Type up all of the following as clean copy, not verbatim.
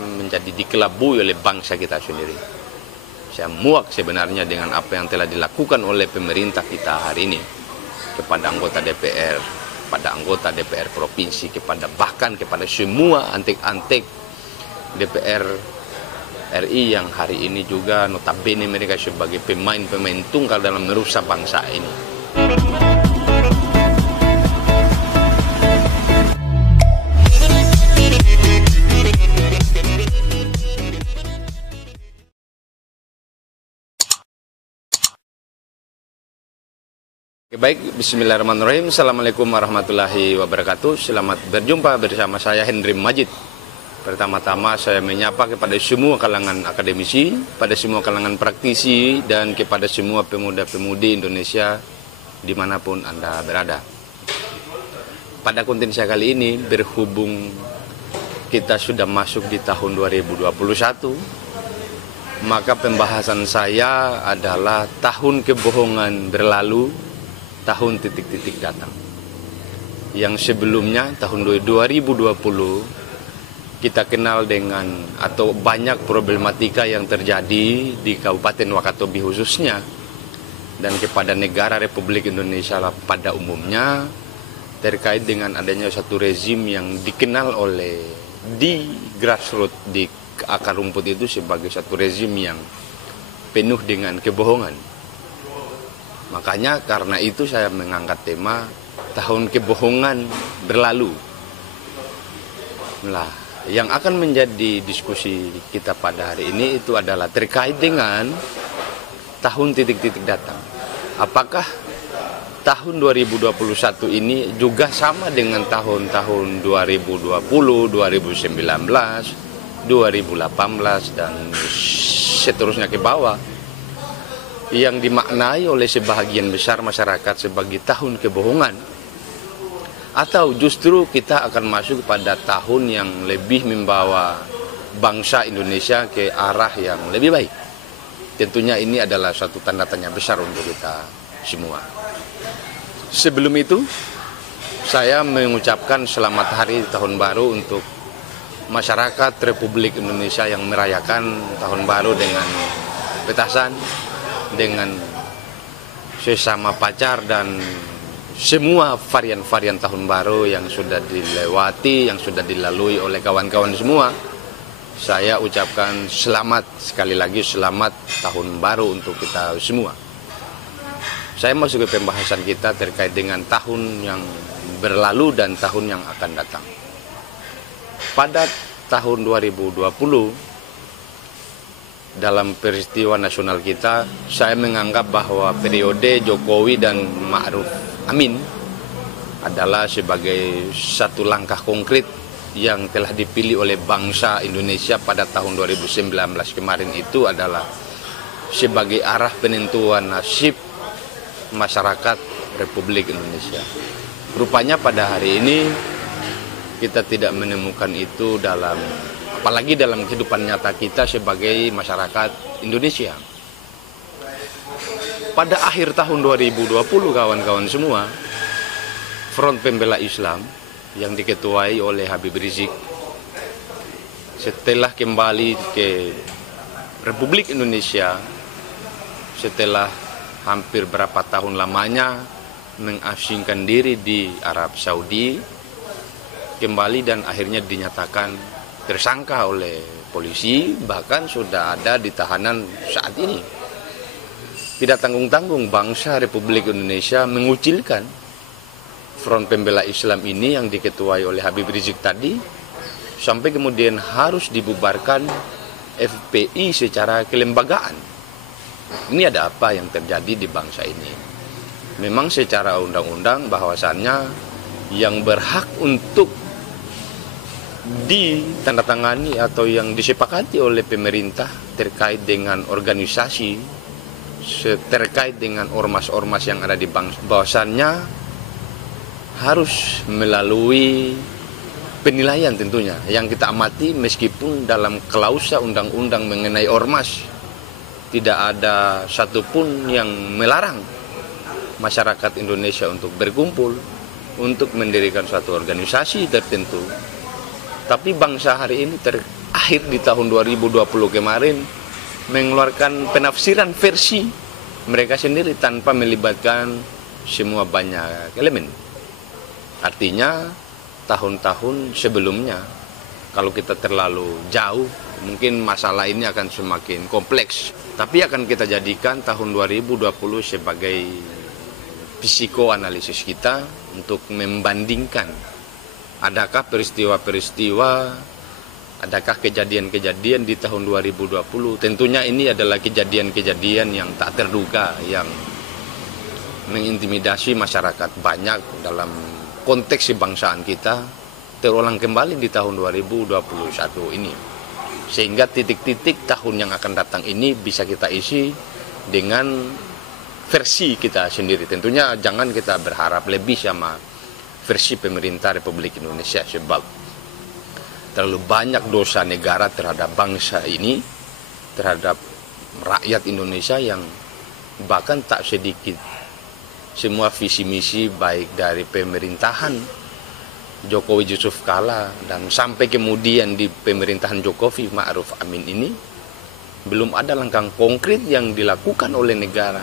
menjadi dikelabui oleh bangsa kita sendiri. Saya muak sebenarnya dengan apa yang telah dilakukan oleh pemerintah kita hari ini kepada anggota DPR, pada anggota DPR provinsi, bahkan kepada semua antek-antek DPR RI yang hari ini juga notabene mereka sebagai pemain-pemain tunggal dalam merusak bangsa ini. Baik, bismillahirrahmanirrahim. Assalamualaikum warahmatullahi wabarakatuh. Selamat berjumpa bersama saya Hendry Majid. Pertama-tama saya menyapa kepada semua kalangan akademisi, pada semua kalangan praktisi, dan kepada semua pemuda-pemudi Indonesia dimanapun Anda berada. Pada konten saya kali ini, berhubung kita sudah masuk di tahun 2021, maka pembahasan saya adalah tahun kebohongan berlalu, tahun titik-titik datang. Yang sebelumnya tahun 2020 kita kenal dengan atau banyak problematika yang terjadi di Kabupaten Wakatobi khususnya dan kepada negara Republik Indonesia pada umumnya terkait dengan adanya satu rezim yang dikenal oleh di grassroots, di akar rumput itu sebagai satu rezim yang penuh dengan kebohongan. Makanya karena itu saya mengangkat tema tahun kebohongan berlalu. Nah, yang akan menjadi diskusi kita pada hari ini itu adalah terkait dengan tahun titik-titik datang. Apakah tahun 2021 ini juga sama dengan tahun-tahun 2020, 2019, 2018 dan seterusnya ke bawah, yang dimaknai oleh sebahagian besar masyarakat sebagai tahun kebohongan, atau justru kita akan masuk pada tahun yang lebih membawa bangsa Indonesia ke arah yang lebih baik. Tentunya ini adalah satu tanda tanya besar untuk kita semua. Sebelum itu, saya mengucapkan selamat hari tahun baru untuk masyarakat Republik Indonesia yang merayakan tahun baru dengan petasan, dengan sesama pacar dan semua varian-varian tahun baru yang sudah dilewati, yang sudah dilalui oleh kawan-kawan semua. Saya ucapkan selamat, sekali lagi selamat tahun baru untuk kita semua. Saya masuk ke pembahasan kita terkait dengan tahun yang berlalu dan tahun yang akan datang. Pada tahun 2020, dalam peristiwa nasional kita, saya menganggap bahwa periode Jokowi dan Ma'ruf Amin adalah sebagai satu langkah konkret yang telah dipilih oleh bangsa Indonesia pada tahun 2019 kemarin. Itu adalah sebagai arah penentuan nasib masyarakat Republik Indonesia. Rupanya pada hari ini kita tidak menemukan itu apalagi dalam kehidupan nyata kita sebagai masyarakat Indonesia. Pada akhir tahun 2020, kawan-kawan semua, Front Pembela Islam yang diketuai oleh Habib Rizik setelah kembali ke Republik Indonesia setelah hampir berapa tahun lamanya mengasingkan diri di Arab Saudi, kembali dan akhirnya dinyatakan tersangka oleh polisi, bahkan sudah ada di tahanan saat ini. Tidak tanggung-tanggung bangsa Republik Indonesia mengucilkan Front Pembela Islam ini yang diketuai oleh Habib Rizik tadi, sampai kemudian harus dibubarkan FPI secara kelembagaan. Ini ada apa yang terjadi di bangsa ini? Memang secara undang-undang bahwasannya yang berhak untuk ditandatangani atau yang disepakati oleh pemerintah terkait dengan organisasi, terkait dengan ormas-ormas yang ada di bangsa, bahwasannya harus melalui penilaian tentunya yang kita amati, meskipun dalam klausa undang-undang mengenai ormas tidak ada satupun yang melarang masyarakat Indonesia untuk berkumpul, untuk mendirikan suatu organisasi tertentu. Tapi bangsa hari ini akhir di tahun 2020 kemarin mengeluarkan penafsiran versi mereka sendiri tanpa melibatkan semua banyak elemen. Artinya tahun-tahun sebelumnya, kalau kita terlalu jauh, mungkin masalah ini akan semakin kompleks. Tapi akan kita jadikan tahun 2020 sebagai psikoanalisis kita untuk membandingkan adakah peristiwa-peristiwa, adakah kejadian-kejadian di tahun 2020. Tentunya ini adalah kejadian-kejadian yang tak terduga, yang mengintimidasi masyarakat banyak dalam konteks kebangsaan kita, terulang kembali di tahun 2021 ini. Sehingga titik-titik tahun yang akan datang ini bisa kita isi dengan versi kita sendiri. Tentunya jangan kita berharap lebih sama versi pemerintah Republik Indonesia, sebab terlalu banyak dosa negara terhadap bangsa ini, terhadap rakyat Indonesia, yang bahkan tak sedikit semua visi misi baik dari pemerintahan Jokowi Yusuf Kala dan sampai kemudian di pemerintahan Jokowi Ma'ruf Amin ini belum ada langkah konkret yang dilakukan oleh negara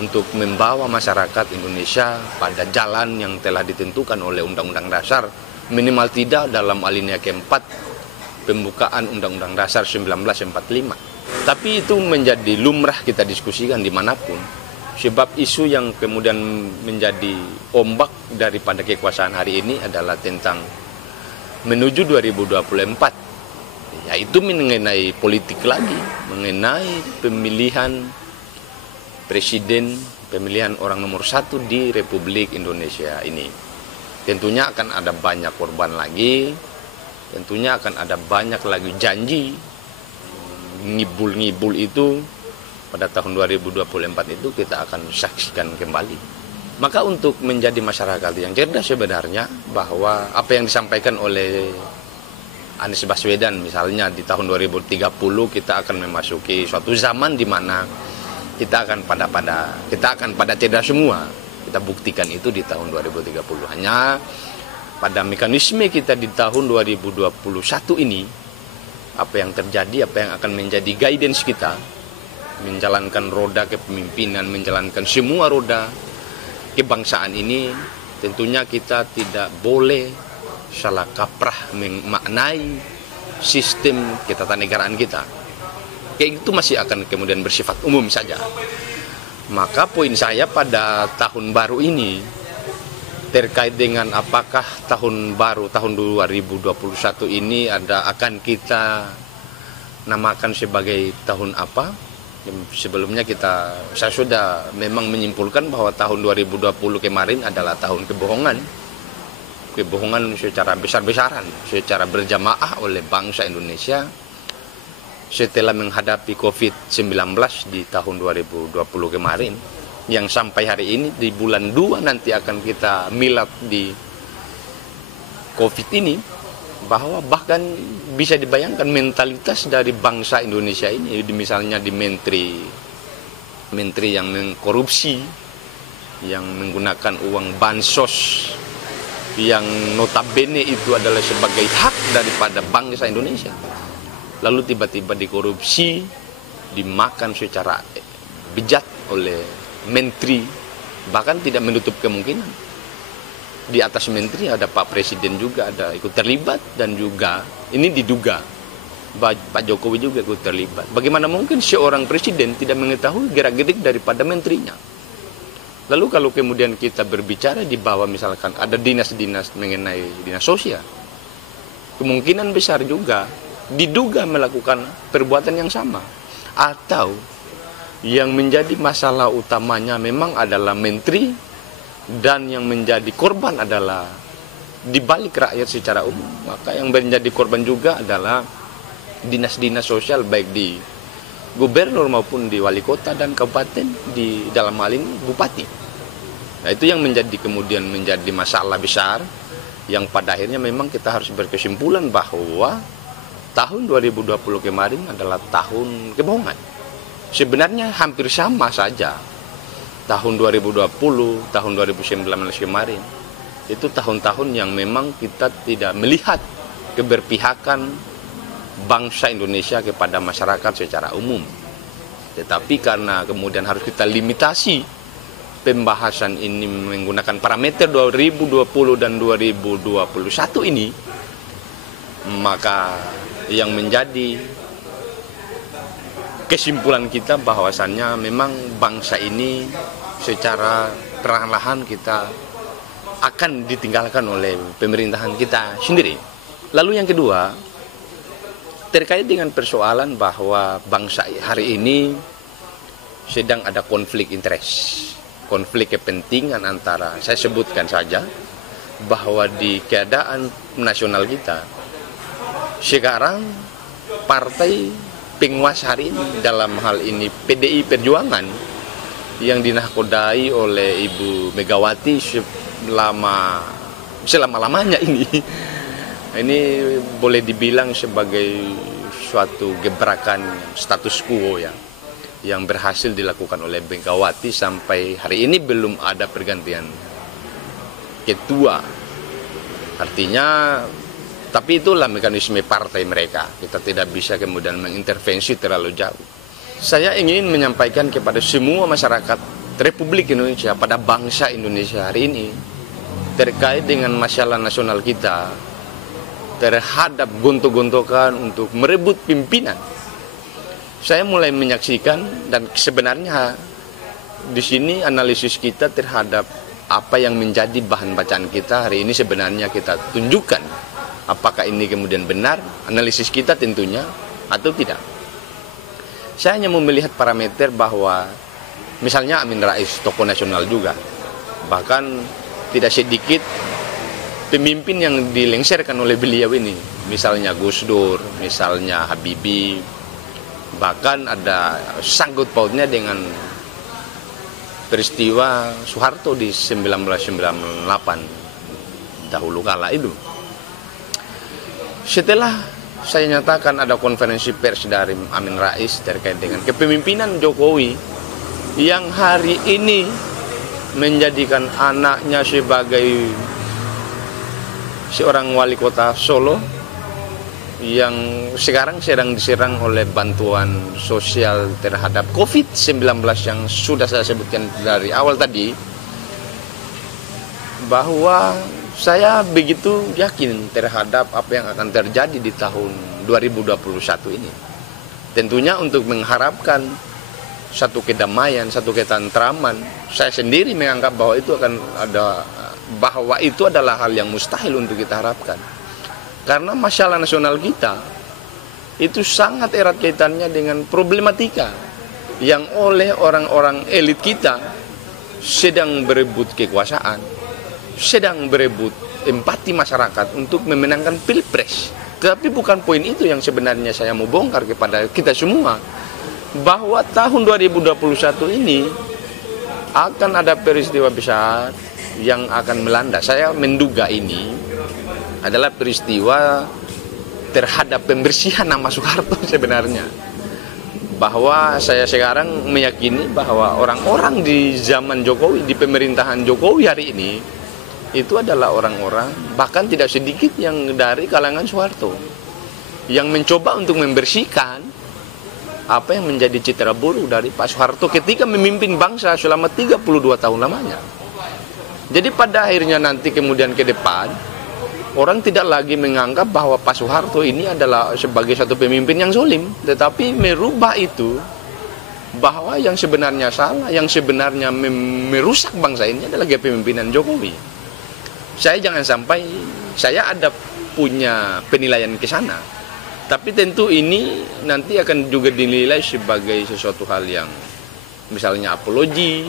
untuk membawa masyarakat Indonesia pada jalan yang telah ditentukan oleh Undang-Undang Dasar, minimal tidak dalam alinea keempat pembukaan Undang-Undang Dasar 1945. Tapi itu menjadi lumrah kita diskusikan dimanapun, sebab isu yang kemudian menjadi ombak daripada kekuasaan hari ini adalah tentang menuju 2024, yaitu mengenai politik lagi, mengenai pemilihan presiden, pemilihan orang nomor 1 di Republik Indonesia ini. Tentunya akan ada banyak korban lagi, tentunya akan ada banyak lagi janji ngibul-ngibul itu. Pada tahun 2024 itu kita akan saksikan kembali. Maka untuk menjadi masyarakat yang cerdas sebenarnya, bahwa apa yang disampaikan oleh Anies Baswedan misalnya di tahun 2030 kita akan memasuki suatu zaman di mana kita akan pada cerdas semua. Kita buktikan itu di tahun 2030. Hanya pada mekanisme kita di tahun 2021 ini, apa yang terjadi, apa yang akan menjadi guidance kita menjalankan roda kepemimpinan, menjalankan semua roda kebangsaan ini, tentunya kita tidak boleh salah kaprah memaknai sistem ketatanegaraan kita. Kayak itu masih akan kemudian bersifat umum saja. Maka poin saya pada tahun baru ini terkait dengan apakah tahun baru tahun 2021 ini akan kita namakan sebagai tahun apa? Sebelumnya saya sudah memang menyimpulkan bahwa tahun 2020 kemarin adalah tahun kebohongan secara besar-besaran, secara berjamaah oleh bangsa Indonesia setelah menghadapi COVID-19 di tahun 2020 kemarin, yang sampai hari ini di bulan 2 nanti akan kita milad di COVID ini, bahwa bahkan bisa dibayangkan mentalitas dari bangsa Indonesia ini, misalnya di menteri yang mengkorupsi, yang menggunakan uang bansos yang notabene itu adalah sebagai hak daripada bangsa Indonesia, lalu tiba-tiba dikorupsi, dimakan secara bejat oleh menteri, bahkan tidak menutup kemungkinan di atas menteri ada Pak Presiden juga ada ikut terlibat, dan juga ini diduga Pak Jokowi juga ikut terlibat. Bagaimana mungkin seorang presiden tidak mengetahui gerak-gerik daripada menterinya? Lalu kalau kemudian kita berbicara di bawah, misalkan ada dinas-dinas mengenai dinas sosial, kemungkinan besar juga diduga melakukan perbuatan yang sama. Atau yang menjadi masalah utamanya memang adalah menteri, dan yang menjadi korban adalah dibalik rakyat secara umum. Maka yang menjadi korban juga adalah dinas-dinas sosial, baik di gubernur maupun di wali kota dan kabupaten, di dalam hal ini bupati. Nah, itu yang kemudian menjadi masalah besar, yang pada akhirnya memang kita harus berkesimpulan bahwa tahun 2020 kemarin adalah tahun kebohongan. Sebenarnya hampir sama saja tahun 2020, tahun 2019 kemarin, itu tahun-tahun yang memang kita tidak melihat keberpihakan bangsa Indonesia kepada masyarakat secara umum. Tetapi karena kemudian harus kita limitasi pembahasan ini menggunakan parameter 2020 dan 2021 ini, maka yang menjadi kesimpulan kita bahwasannya memang bangsa ini secara perlahan-lahan kita akan ditinggalkan oleh pemerintahan kita sendiri. Lalu yang kedua, terkait dengan persoalan bahwa bangsa hari ini sedang ada konflik interest, konflik kepentingan antara, saya sebutkan saja, bahwa di keadaan nasional kita, sekarang partai penguasa hari ini, dalam hal ini PDI Perjuangan, yang dinahkodai oleh Ibu Megawati selama-lamanya ini boleh dibilang sebagai suatu gebrakan status quo yang berhasil dilakukan oleh Megawati sampai hari ini belum ada pergantian ketua. Artinya, tapi itulah mekanisme partai mereka. Kita tidak bisa kemudian mengintervensi terlalu jauh. Saya ingin menyampaikan kepada semua masyarakat Republik Indonesia, pada bangsa Indonesia hari ini, terkait dengan masalah nasional kita, terhadap gontok-gontokan untuk merebut pimpinan. Saya mulai menyaksikan, dan sebenarnya di sini analisis kita terhadap apa yang menjadi bahan bacaan kita hari ini sebenarnya kita tunjukkan apakah ini kemudian benar analisis kita tentunya atau tidak. Saya hanya mau melihat parameter bahwa misalnya Amin Rais, tokoh nasional juga, bahkan tidak sedikit pemimpin yang dilengsarkan oleh beliau ini, misalnya Gus Dur, misalnya Habibie, bahkan ada sangkut pautnya dengan peristiwa Soeharto di 1998 dahulu kala itu. Setelah saya nyatakan ada konferensi pers dari Amin Rais terkait dengan kepemimpinan Jokowi yang hari ini menjadikan anaknya sebagai seorang wali kota Solo yang sekarang sedang diserang oleh bantuan sosial terhadap COVID-19 yang sudah saya sebutkan dari awal tadi, bahwa saya begitu yakin terhadap apa yang akan terjadi di tahun 2021 ini. Tentunya untuk mengharapkan satu kedamaian, satu ketentraman, saya sendiri menganggap bahwa itu akan ada, bahwa itu adalah hal yang mustahil untuk kita harapkan. Karena masalah nasional kita itu sangat erat kaitannya dengan problematika yang oleh orang-orang elit kita sedang berebut kekuasaan, sedang berebut empati masyarakat untuk memenangkan pilpres. Tetapi bukan poin itu yang sebenarnya saya mau bongkar kepada kita semua, bahwa tahun 2021 ini akan ada peristiwa besar yang akan melanda. Saya menduga ini adalah peristiwa terhadap pembersihan nama Soeharto sebenarnya. Bahwa saya sekarang meyakini bahwa orang-orang di zaman Jokowi, di pemerintahan Jokowi hari ini, itu adalah orang-orang, bahkan tidak sedikit yang dari kalangan Soeharto, yang mencoba untuk membersihkan apa yang menjadi citra buruk dari Pak Soeharto ketika memimpin bangsa selama 32 tahun lamanya. Jadi pada akhirnya nanti kemudian ke depan, orang tidak lagi menganggap bahwa Pak Soeharto ini adalah sebagai satu pemimpin yang zalim, tetapi merubah itu, bahwa yang sebenarnya salah, yang sebenarnya merusak bangsa ini adalah kepemimpinan Jokowi. Saya jangan sampai, saya ada punya penilaian ke sana, tapi tentu ini nanti akan juga dinilai sebagai sesuatu hal yang misalnya apologi,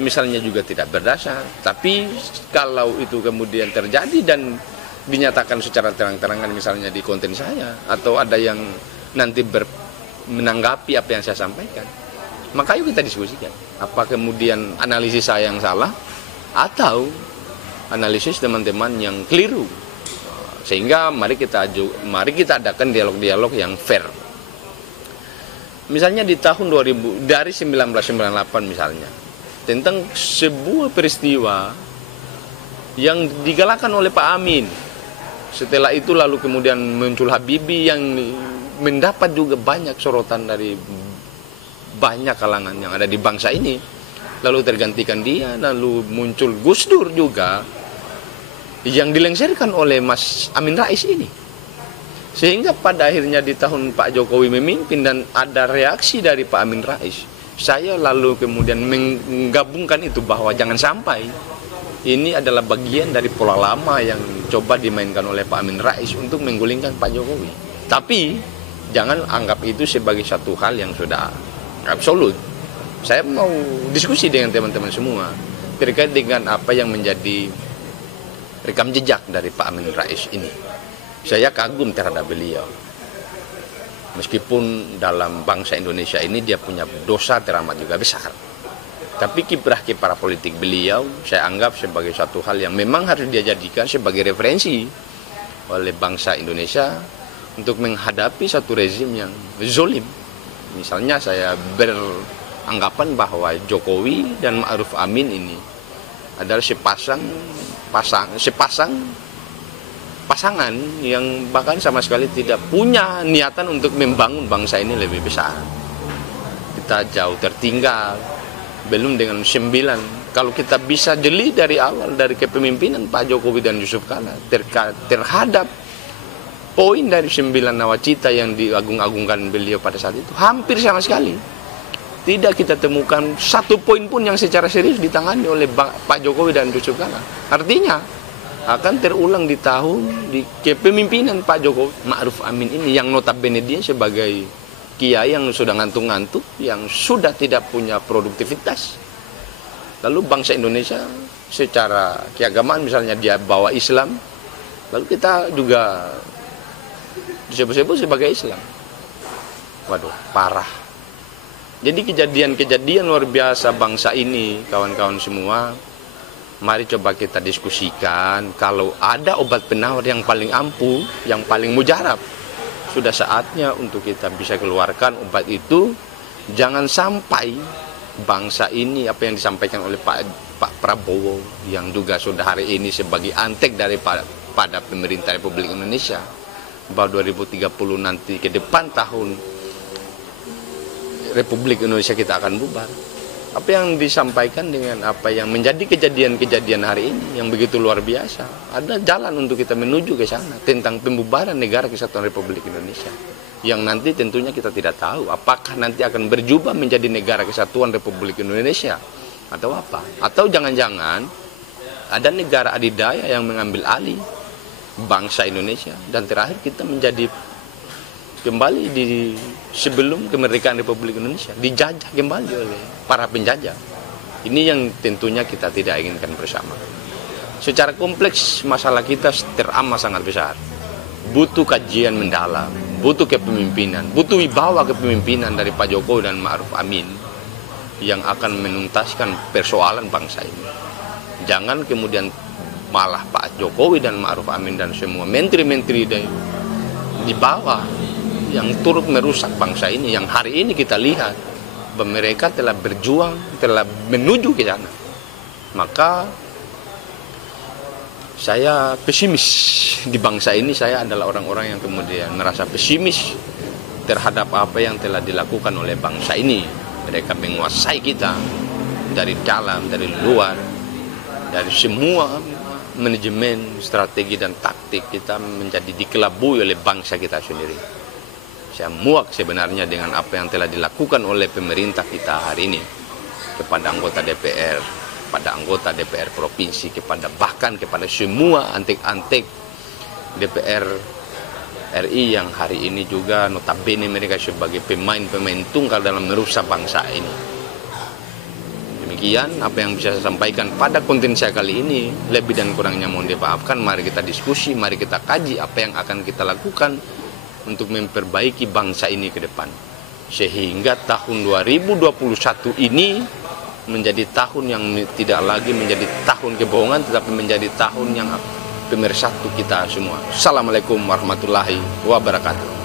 misalnya juga tidak berdasar. Tapi kalau itu kemudian terjadi dan dinyatakan secara terang-terangan misalnya di konten saya, atau ada yang nanti menanggapi apa yang saya sampaikan, maka yuk kita diskusikan. Apa kemudian analisis saya yang salah atau analisis teman-teman yang keliru. Sehingga mari kita adakan dialog-dialog yang fair. Misalnya di tahun 2000, dari 1998 misalnya, tentang sebuah peristiwa yang digalakan oleh Pak Amin Setelah itu lalu kemudian muncul Habibie yang mendapat juga banyak sorotan dari banyak kalangan yang ada di bangsa ini. Lalu tergantikan dia, lalu muncul Gus Dur juga yang dilengsarkan oleh Mas Amin Rais ini. Sehingga pada akhirnya di tahun Pak Jokowi memimpin dan ada reaksi dari Pak Amin Rais, saya lalu kemudian menggabungkan itu bahwa jangan sampai ini adalah bagian dari pola lama yang coba dimainkan oleh Pak Amin Rais untuk menggulingkan Pak Jokowi. Tapi jangan anggap itu sebagai satu hal yang sudah absolut. Saya mau diskusi dengan teman-teman semua terkait dengan apa yang menjadi rekam jejak dari Pak Amin Rais ini. Saya kagum terhadap beliau. Meskipun dalam bangsa Indonesia ini dia punya dosa teramat juga besar. Tapi kiprah-kiprah politik beliau saya anggap sebagai satu hal yang memang harus dia jadikan sebagai referensi oleh bangsa Indonesia untuk menghadapi satu rezim yang zolim. Misalnya saya beranggapan bahwa Jokowi dan Ma'ruf Amin ini adalah pasangan yang bahkan sama sekali tidak punya niatan untuk membangun bangsa ini lebih besar. Kita jauh tertinggal, belum dengan 9. Kalau kita bisa jeli dari awal dari kepemimpinan Pak Jokowi dan Yusuf Kala terhadap poin dari 9 nawacita yang diagung-agungkan beliau pada saat itu, hampir sama sekali tidak kita temukan satu poin pun yang secara serius ditangani oleh Pak Jokowi dan Yusuf Kala. Artinya akan terulang di kepemimpinan Pak Jokowi Ma'ruf Amin ini, yang notabene dia sebagai kiai yang sudah ngantuk-ngantuk, yang sudah tidak punya produktivitas. Lalu bangsa Indonesia secara keagamaan misalnya dia bawa Islam, lalu kita juga disebut-sebut sebagai Islam. Waduh, parah. Jadi kejadian-kejadian luar biasa bangsa ini, kawan-kawan semua, mari coba kita diskusikan. Kalau ada obat penawar yang paling ampuh, yang paling mujarab, sudah saatnya untuk kita bisa keluarkan obat itu. Jangan sampai bangsa ini, apa yang disampaikan oleh Pak Prabowo, yang juga sudah hari ini sebagai antek pada pemerintah Republik Indonesia, bahwa 2030 nanti ke depan tahun Republik Indonesia kita akan bubar. Apa yang disampaikan dengan apa yang menjadi kejadian-kejadian hari ini yang begitu luar biasa. Ada jalan untuk kita menuju ke sana tentang pembubaran Negara Kesatuan Republik Indonesia. Yang nanti tentunya kita tidak tahu apakah nanti akan berjubah menjadi Negara Kesatuan Republik Indonesia atau apa. Atau jangan-jangan ada negara adidaya yang mengambil alih bangsa Indonesia dan terakhir kita menjadi kembali di sebelum kemerdekaan Republik Indonesia, dijajah kembali oleh para penjajah. Ini yang tentunya kita tidak inginkan bersama. Secara kompleks masalah kita teramat sangat besar. Butuh kajian mendalam, butuh kepemimpinan, butuh wibawa kepemimpinan dari Pak Jokowi dan Ma'ruf Amin yang akan menuntaskan persoalan bangsa ini. Jangan kemudian malah Pak Jokowi dan Ma'ruf Amin dan semua menteri-menteri di bawah yang turut merusak bangsa ini, yang hari ini kita lihat bahwa mereka telah berjuang, telah menuju ke sana. Maka saya pesimis di bangsa ini. Saya adalah orang-orang yang kemudian merasa pesimis terhadap apa yang telah dilakukan oleh bangsa ini. Mereka menguasai kita dari dalam, dari luar, dari semua manajemen, strategi dan taktik kita menjadi dikelabui oleh bangsa kita sendiri. Saya muak sebenarnya dengan apa yang telah dilakukan oleh pemerintah kita hari ini kepada anggota DPR, pada anggota DPR provinsi, bahkan kepada semua antek-antek DPR RI yang hari ini juga notabene mereka sebagai pemain-pemain tunggal dalam merusak bangsa ini. Demikian apa yang bisa saya sampaikan pada konten saya kali ini. Lebih dan kurangnya mohon dimaafkan. Mari kita diskusi, mari kita kaji apa yang akan kita lakukan untuk memperbaiki bangsa ini ke depan. Sehingga tahun 2021 ini menjadi tahun yang tidak lagi menjadi tahun kebohongan, tetapi menjadi tahun yang pemersatu kita semua. Assalamualaikum warahmatullahi wabarakatuh.